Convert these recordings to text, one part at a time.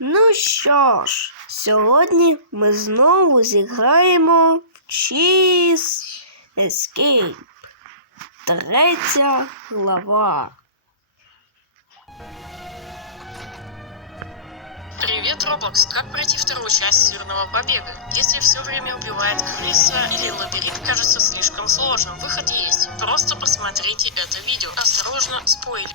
Ну що ж, сьогодні ми знову зіграємо в Cheese Escape. Третя глава. Привет, Роблокс. Как пройти вторую часть сырного побега? Если все время убивает крыса или лабиринт кажется слишком сложным, выход есть. Просто посмотрите это видео. Осторожно, спойлер.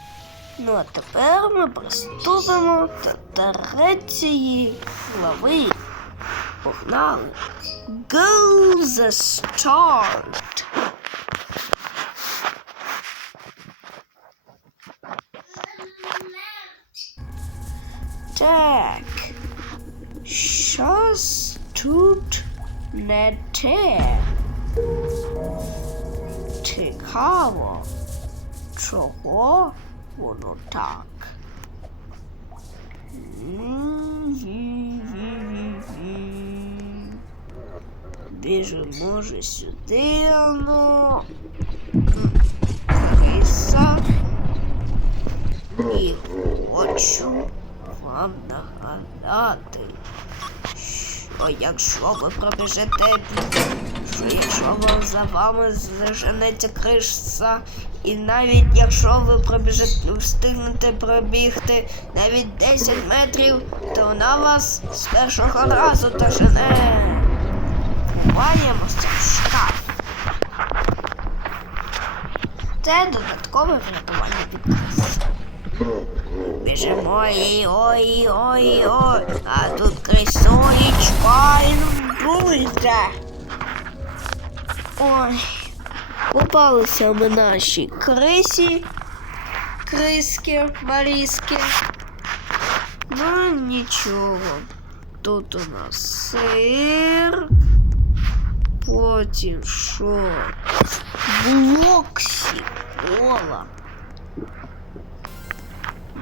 Ну а тепер ми приступимо до третьої глави. Погнали. Go the start. Так. Щось тут не те. Цікаво. Чого воно так? Біжимо же сюди, ну. Криса. І хочу вам нагадати, що якщо ви пробіжите, що якщо ви за вами заженеться кришса, і навіть якщо ви пробіжите, встигнете пробігти навіть 10 метрів, то вона вас з першого разу дожене. Ховаємося в шкаф. Це додаткове врятування від крис. Біжимо і ой, ой, ой, а тут крисоїчка і друзя. Ой, попалися ми наші крисі, криски, варіски. Ну нічого. Тут у нас сир. Потім що? Блоксі кола.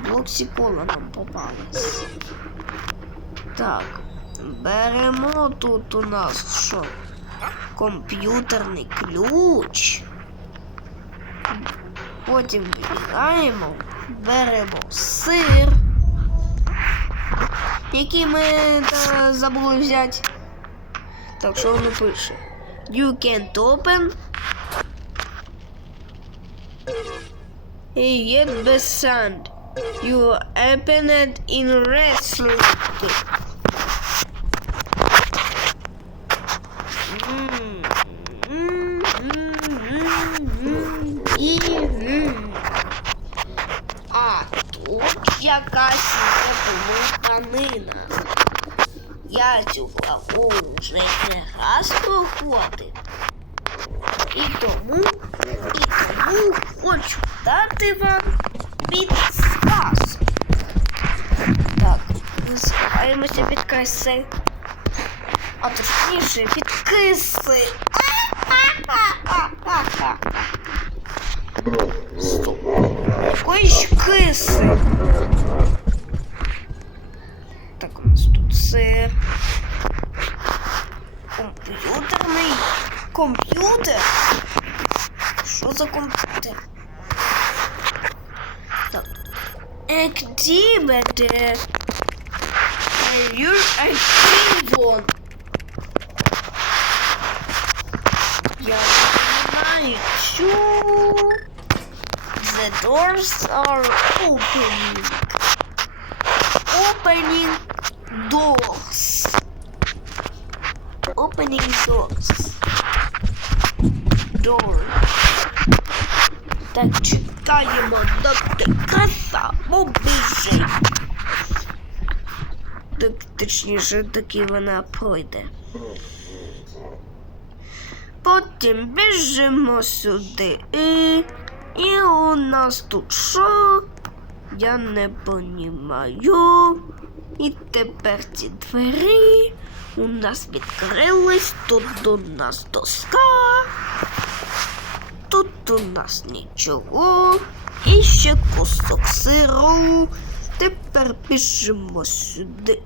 Блоксі кола нам попалась. Так, беремо тут у нас що? Комп'ютерний ключ. Потім вибираємо, беремо сир, який ми та, забули взяти. Так, що воно пише? You can't open. Yet the sand. You open it in wrestling. М, м, м, м, м, і, м. А тут якась плутанина. Я цю главу вже не раз проходив. І тому, і тому хочу дати вам підсказку. Так, ми сховаємося під криси. А точніше під киси. Стоп. Якої ж киси? Так, у нас тут сир. Комп'ютерний. Комп'ютер? Що за комп'ютер? Так. Activity. You're active. Я знаю, що The doors are opening. Opening doors. Opening doors. Door. Так чекаємо, доки краса побіжить. Так, точніше, доки вона пройде. Потім біжимо сюди. І, і у нас тут що? Я не понімаю. І тепер ці двері у нас відкрились. Тут у нас доска. Тут у нас нічого. І ще кусок сиру. Тепер біжимо сюди.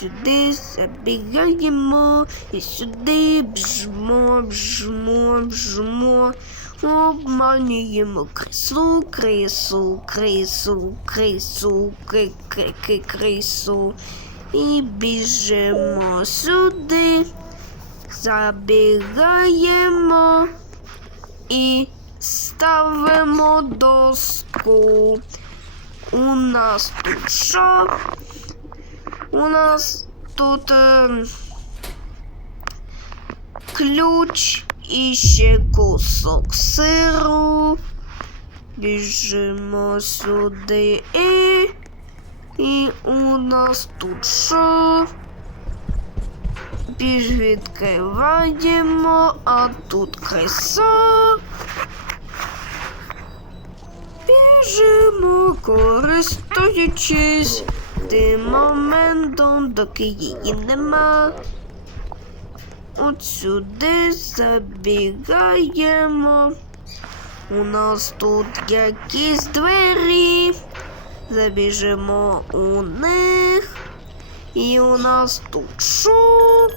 Сюди забігаємо і сюди бжмо, бжмо, бжмо. Обманюємо крису, крису, крису, крису, кри, кри, кри, крису. І біжимо сюди. Забігаємо і ставимо доску. У нас тут що? У нас тут е, ключ і ще кусок сиру. Біжимо сюди і, і у нас тут що? Біж відкриваємо, а тут криса. Біжимо, користуючись тим моментом, доки її нема. От сюди забігаємо. У нас тут якісь двері. Забіжимо у них. І у нас тут що?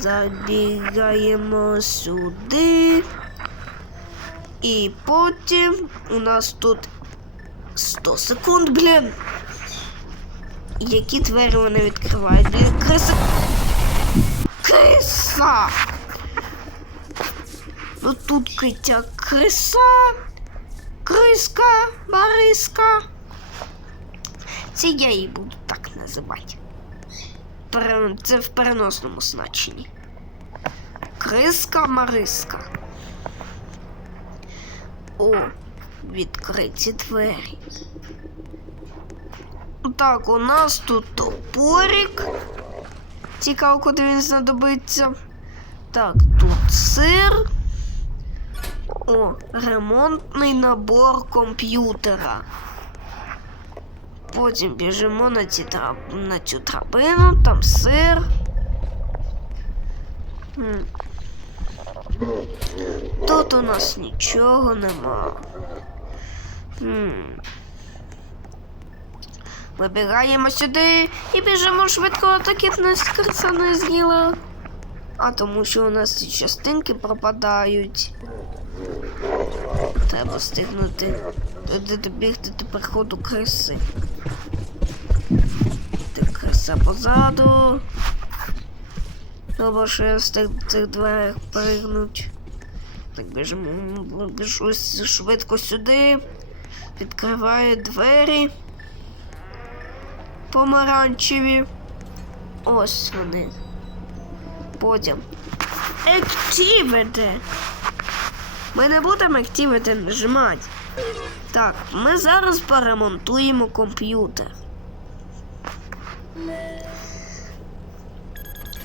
Забігаємо сюди. І потім у нас тут 100 секунд, блін. Які двері вони відкривають? Блін, криса. Криса! Ну тут киття криса. Криска, Мариска. Це я її буду так називати. Це в переносному значенні. Криска Мариска. О, відкриті двері. Так, у нас тут топорик. Цікаво, куди він знадобиться. Так, тут сир. О, ремонтний набор комп'ютера. Потім біжимо на, ці трап... на цю трапину, там сир. Тут у нас нічого нема. Вибігаємо сюди і біжимо швидко, так як нас краса не з'їла. А тому що у нас ці частинки пропадають. Треба встигнути добігти до приходу криси. Так, криса позаду. Треба я встиг в цих дверях пригнуть. Так біжимо, біжу швидко сюди. Відкриваю двері. Помаранчеві. Ось вони. Потім. Activity. Ми не будемо Activity нажимати. Так, ми зараз поремонтуємо комп'ютер.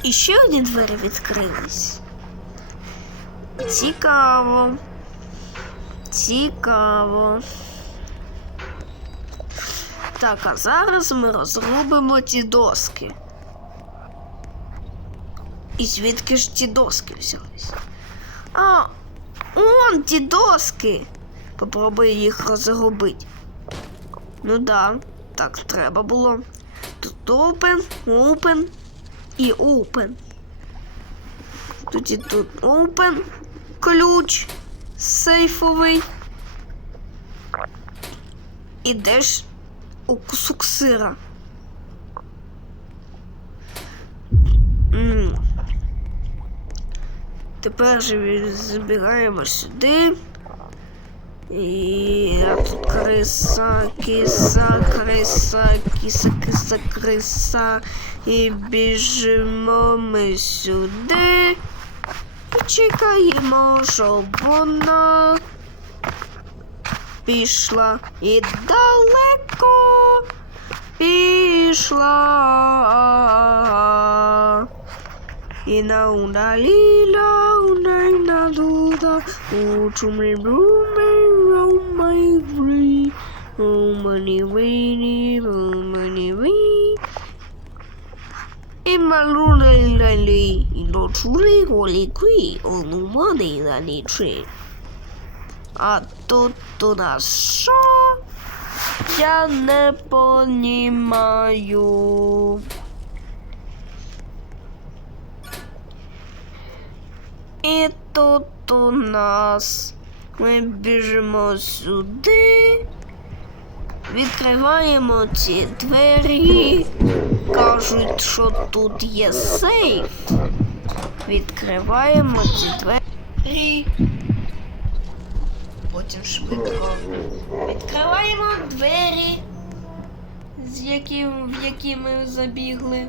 І ще одні двері відкрились. Цікаво. Цікаво. Так, а зараз ми розробимо ті доски. І звідки ж ті доски взялись? А, он ті доски. Попробую їх розробити. Ну да, так треба було. Тут open, open і open. Тут і тут open, ключ сейфовий. І де ж у кусок сира. М. Тепер же забігаємо сюди. І а тут криса, киса, криса, киса, киса, криса. І біжимо ми сюди. І чекаємо, щоб вона пішла і далеко пішла. І на удаліла, на дуда, у чумі бруми, ромай врі, романі війні, романі війні. І малуна лалі, і до чули голі кві, онуманий лалі чи. А тут у нас що? Я не понімаю. І тут у нас ми біжимо сюди, відкриваємо ці двері, кажуть, що тут є сейф. Відкриваємо ці двері. Потім швидко відкриваємо двері, з яким, в які ми забігли.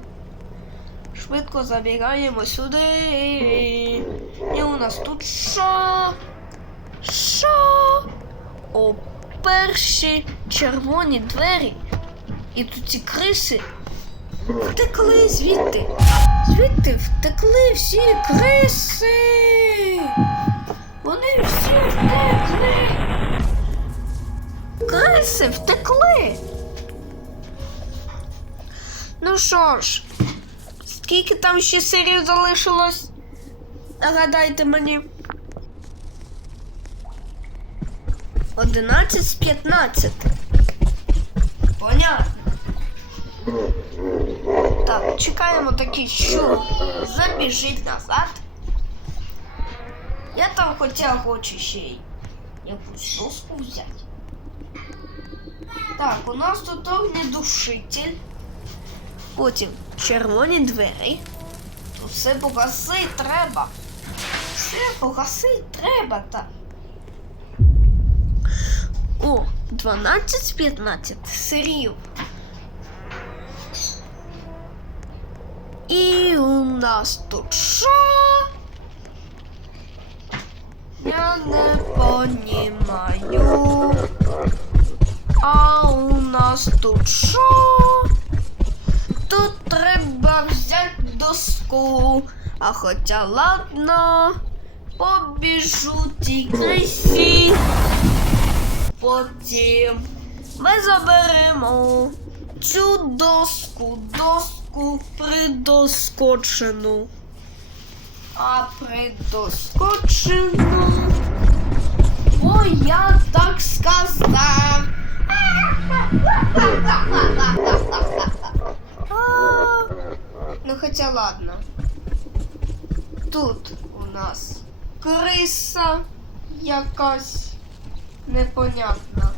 Швидко забігаємо сюди. І у нас тут що? Що? О, перші червоні двері. І тут ці криси втекли звідти. Звідти втекли всі криси. Вони всі втекли. Криси втекли. Ну що ж, скільки там ще серій залишилось? Нагадайте мені. 11 з 15. Понятно. Так, чекаємо такий, що забіжить назад. Я там хоча хочу ще й якусь доску взяти. Так, у нас тут огнедушитель. Потім червоні двері. Тут все погасить треба. Все погасить треба так. О, 12-15 сирів. І у нас тут що? Я не понімаю. А у нас тут що? Тут треба взяти доску. А хоча ладно, побіжу ті крисі. Потім ми заберемо цю доску, доску придоскочену. А придоскочену. О, я так сказав. Ну хоча ладно. Тут у нас криса якась непонятна.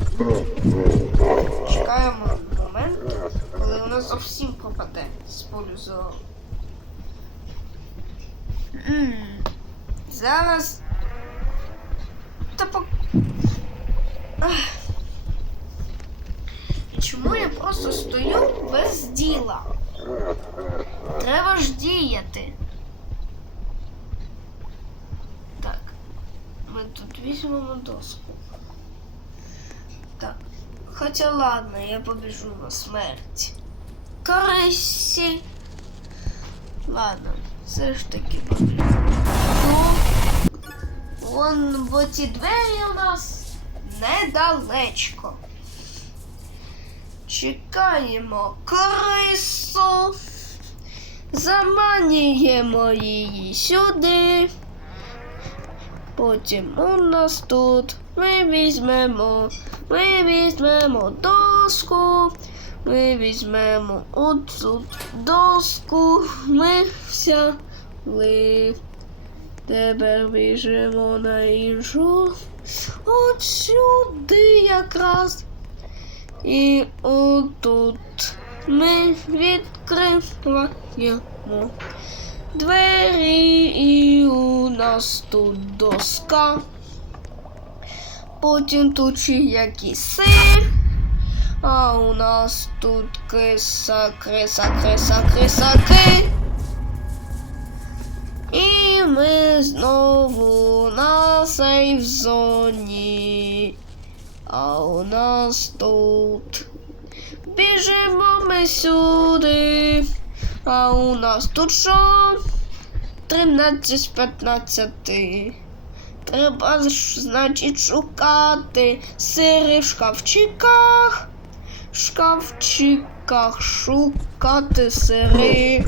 Чекаємо момент, коли вона зовсім пропаде з полю зору. М, Зараз. Та по... Чому я просто стою без діла? Треба ж діяти. Так. Ми тут візьмемо доску. Так. Хоча ладно, я побіжу на смерть. Каресі. Ладно, все ж таки побіжу. Ну, вон, бо ці двері у нас недалечко. Чекаємо крису. Заманюємо її сюди. Потім у нас тут ми візьмемо, ми візьмемо доску, ми візьмемо оцю доску, ми взяли. Тепер біжимо на іншу. От сюди якраз. І отут ми відкриваємо двері, і у нас тут доска. Потім тут ще якийсь сир. А у нас тут криса, криса, криса, криса, ки. І ми знову на сейф зоні. А у нас тут біжимо ми сюди. А у нас тут що? 13 з 15. Треба значить, шукати сири в шкафчиках. Шкафчиках шукати сири.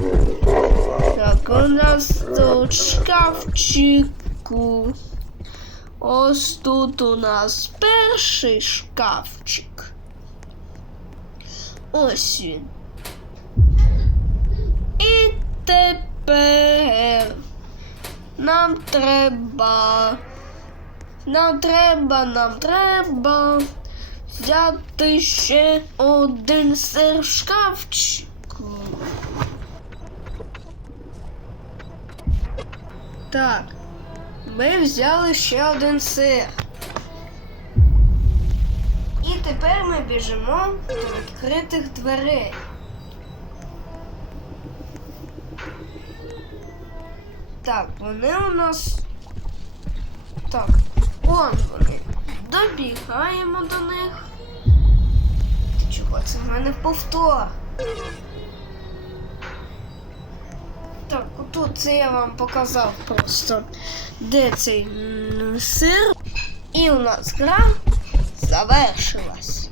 Так, у нас тут шкафчику. Ось тут у нас перший шкафчик. Ось він. І тепер нам треба. Нам треба, нам треба взяти ще один сир в шкафчику. Так, ми взяли ще один сир. І тепер ми біжимо до відкритих дверей. Так, вони у нас. Так, он вони. Добігаємо до них. Ти чого це в мене повтор? Так, отут це я вам показав просто, де цей сир. І у нас гра завершилась.